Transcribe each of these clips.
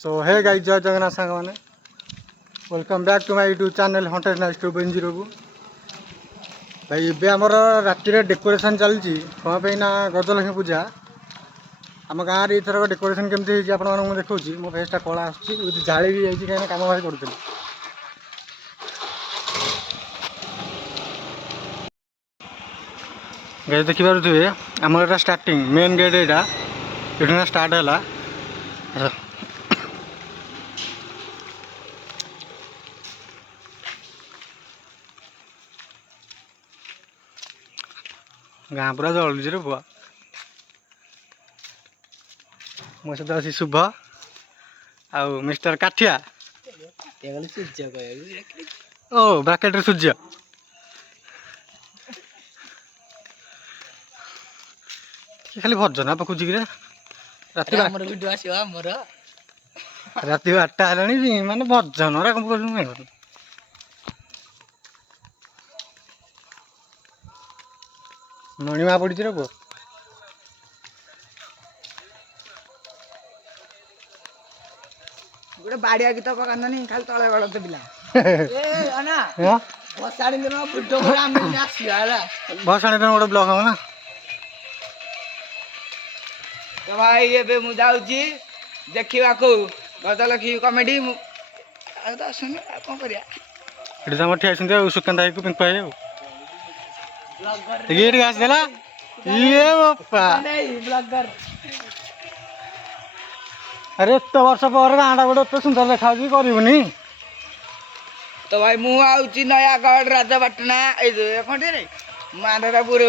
सो hey guys जय जगन्नाथ सांग मैंने welcome back to my YouTube channel Hunter Night 2.0 को भाई ये आमर राति डेकोरेशन चलती कौन ना गजलक्ष्मी पूजा आम गाँव में एथर डेकोरेशन केमती आप देखा मो फेसटा कला आसुच्ची जाली भी जाइए कहीं कम भाई करूँ गाइस देखिपे आम एटा स्टार्टिंग मेन गेट यहाँ ये स्टार्ट है गाँ पूरा जलुची रे बुआ मो सहित अच्छी शुभ आ मिस्टर काठिया ओ ब्राकेट रे सूर्य खाली भजन पकुची कि राति 8टा है माने भजन कम मणिमा पड़ी रे पुओ गोटे बाड़िया गीत पकाना नहीं खाली तले बड़ पिला भसाणी दिन फुटो भसाणी दिन गोटे ब्लग हम ना तो भाई ये मु जाऊँगी देखा गजलक्ष्मी कमेडी सुन कौन कर ठिया सुकांत भाई को पिंक भाई गेट आसदेला ये बापा अरे एत वर्ष पर गाँटा गोटे एत सुंदर देखा करनी तो भाई मु आउची नयागढ़ राजपाटना ये माधवपुर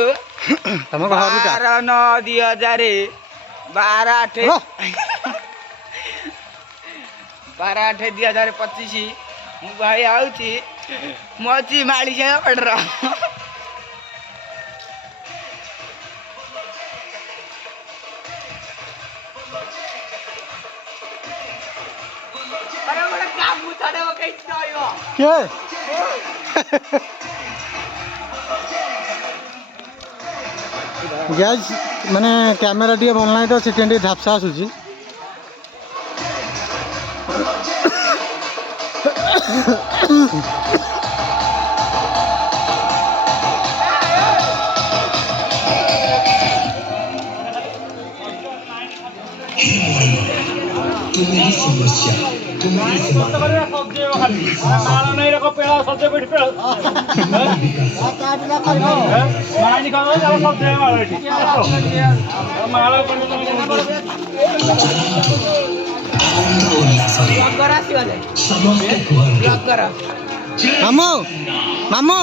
तुम घर 12/9/2000 12/8/2025 मु भाई आउची मची माड़ी से पड़ गैस माने कैमेरा टी भल ना तो से झापसा आसूची मामू मामू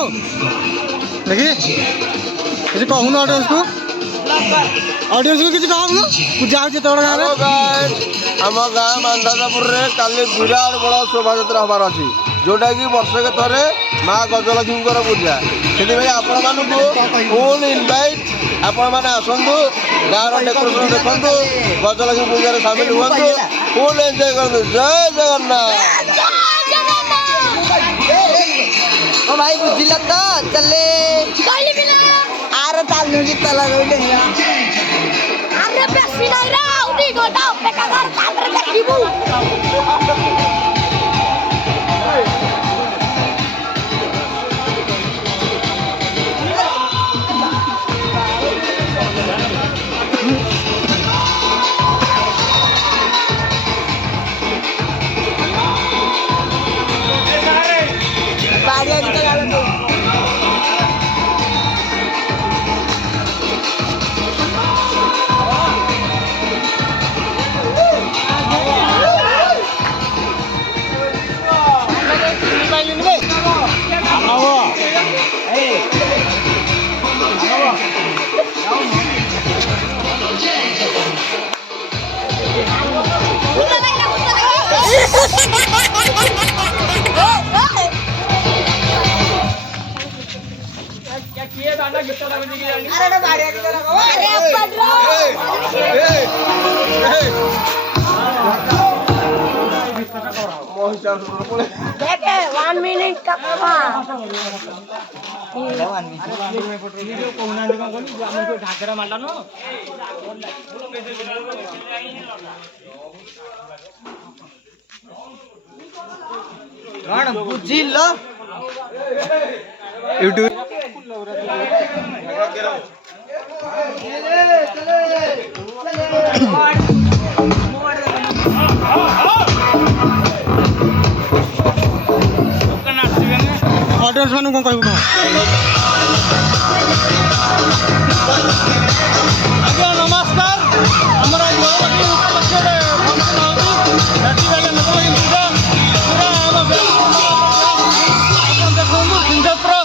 देखिए किसी कहून ऑडियंस को किसी कहून जाऊँ तोड़ गाँव आम गाँ मांधातापुर काली विराट बड़ा शोभा यात्रा हबार अच्छी जोटा कि वर्षक थे माँ गजलक्ष्मी पूजा से आपण मानू फुल इनभाइट आपण मैंने आसतु गाँव डेकोरेशन देखु गजलक्ष्मी पूजा सामिल हूँ फुल एंजॉय करूँ जय जगन्नाथ भाई बुझिल तो चले आर चालू गीत लगे अरे बेसी नहीं रे उदी गोटा अपेक्षा कर तापर देखिबू बाड़िया गीत गालन तो अरे बाड़िया गीत लगाओ अरे पड़ देखे 1 मिनट का प्रभा बुझिल यूट्यूब ऑडियंस मानू कौन कहू आज्ञा नमस्कार आमर उपलक्ष्य फंक्शन होती पूरा आम देखो सिंहपुर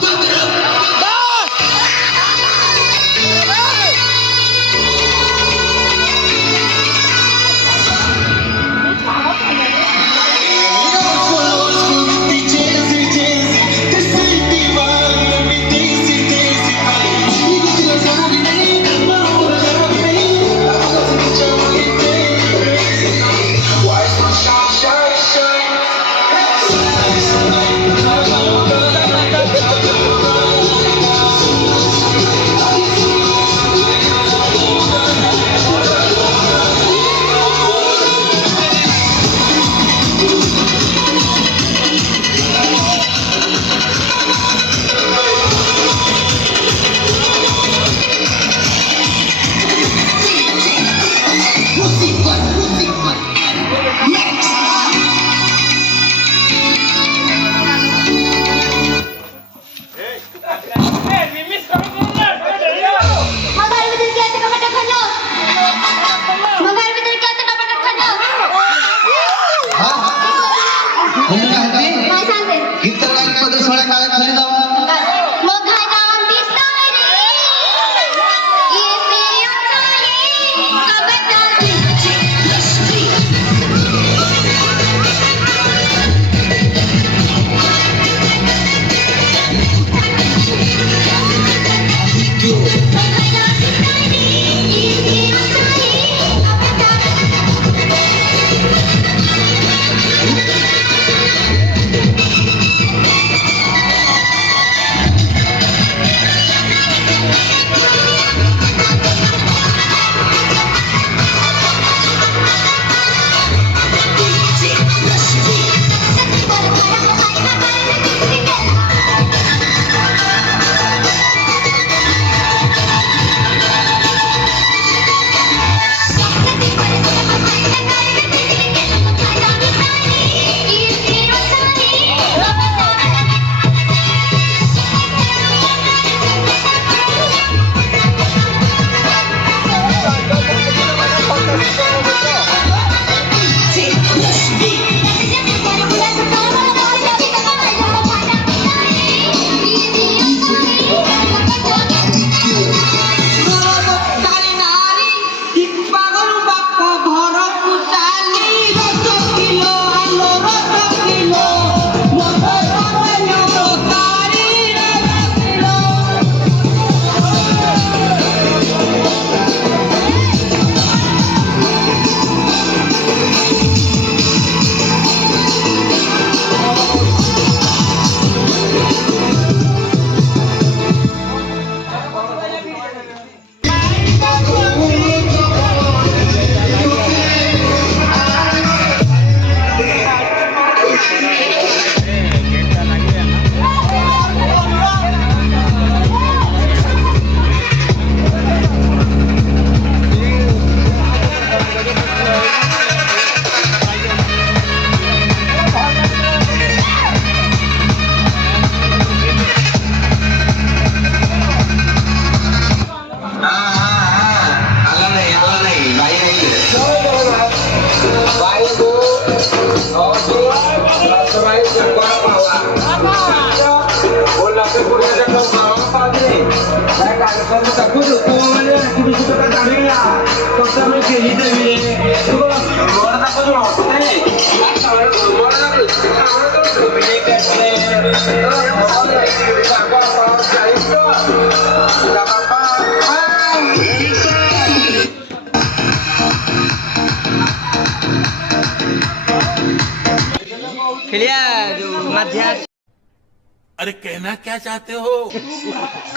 अरे कहना क्या चाहते हो?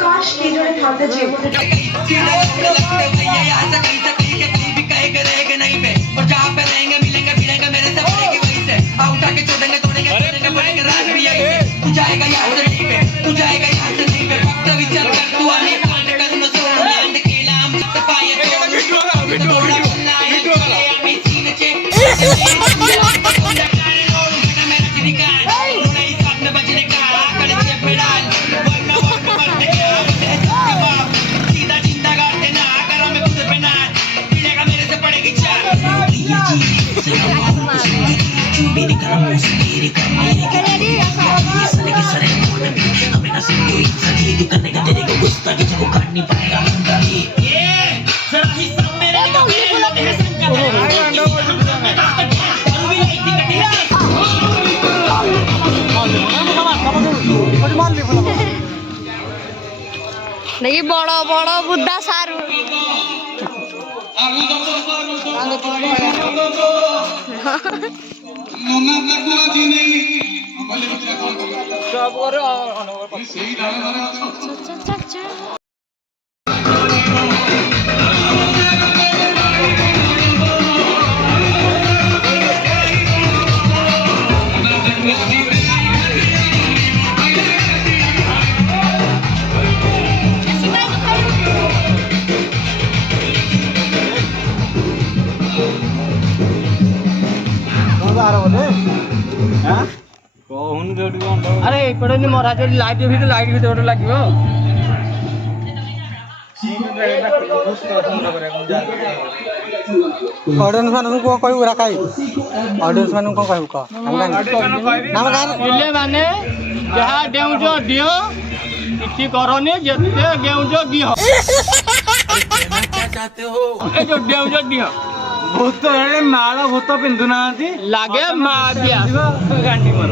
काश की जड़े खाते देखी बड़ बड़ बुद्धा सारू ଆରେ ଏପଟେ ମରା ଲାଇଟ୍ ଭିତରେ ଲାଇଟ୍ ଭିତରେ ଗୋଟେ ଲାଗିବ ଅଡ଼ିଏନ୍ସ ମାନଙ୍କୁ କ'ଣ କହିବୁ ରାକାଇ ଅଡ଼ିଏନ୍ସ ମାନଙ୍କୁ କ'ଣ କହିବୁ କହ ମାନେ ଯାହା ଡେଉଁଛ ଦିଅ କିଛି କରନି ଯେତେ ଡେଉଁଛ ଦିଅ क्या चाहते हो? ଏ ଯୋଉ ଡେଉଁଛ ଦିଅ ଭୂତ ମାଳ ଭୂତ ପିନ୍ଧୁନାହାନ୍ତି ଲାଗେ ମା ଗାଣ୍ଡି ମର